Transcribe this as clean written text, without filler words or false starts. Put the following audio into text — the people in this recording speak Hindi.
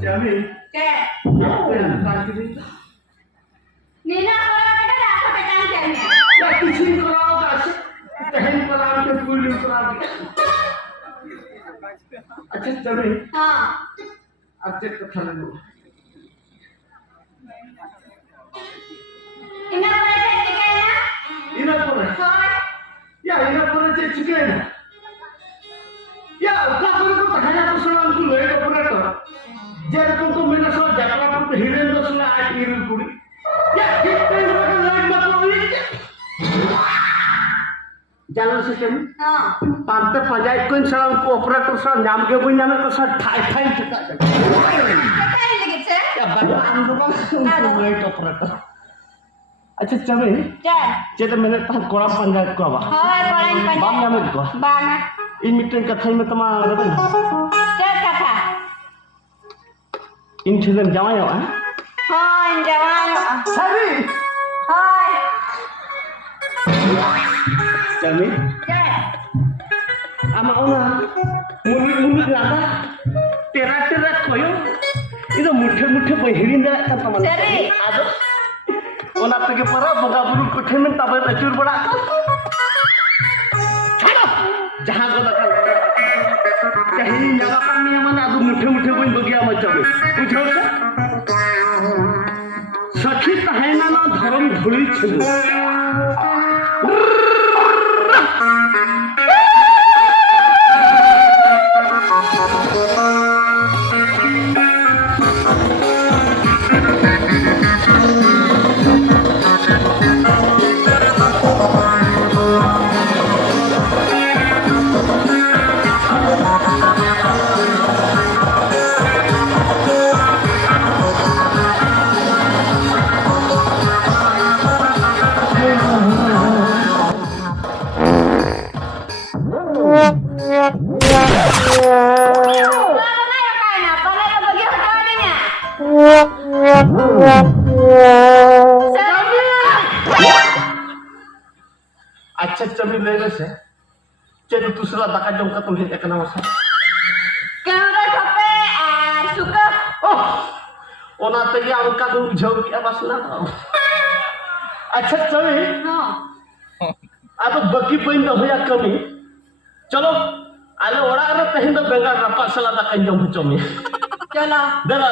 Jami. Ke. Apa yang tadi itu? Nina kalau kita dah apa pegang jamnya? Ya किसी कराओ दास तहन कराओ के फूल कराओ अच्छा जमी हाँ. अच्छे कथा लगो Ina kalau kita pegang na? ina pore Hoy. ya ina pore जे चुके ना या का करे तो तहया तो सलाम को ले को परे तो जे रकम को मेरे सो जकरा पर हिरेन तो सुना आ हिरेन कुड़ी या कितने लोग लाइन में कोई jangan sistem pantai panjai kun salam ko operator sa nyam ke pun nyam ko sa thai thai cita Kita ini gitu. ya badan tu kan great operator अच्छा चले Jan. चेत मैंने तह कोड़ा पंजाब को बा Hoy koran panjang. बाम nyam को Bana. इन मीटिंग कथा में तमा रबन Cek kata. इन ठिलन जमाय हो Hoy jangan. सभी Hoy. चले Jan. ama ona मुलुक मुलुक लादा तेरा तेरा कोयो इधर मुठे मुठे बहिरिन दा का तमन Seri. आदो ओना तके पर बगा बुरु कोठे में तबे अचूर बड़ा छाड़ो जहां को लगा कहीं जगह पर नहीं मन आदो मुठे मुठे कोई बगिया मचबे बुझो से सखी तहैना ना धर्म धुली छलु अच्छा चमी ले से चलो दूसरा दाका जम का तुम हेज एकना मसा Kamera sampai suka. ओह ओना तो या उनका तुम बुझो के बस ना अच्छा चमी Nah. अब बकी पइन तो होया कमी चलो आले ओड़ा रे तहिन तो बेंगा रपा सला दाका जम चमी Jalan. देला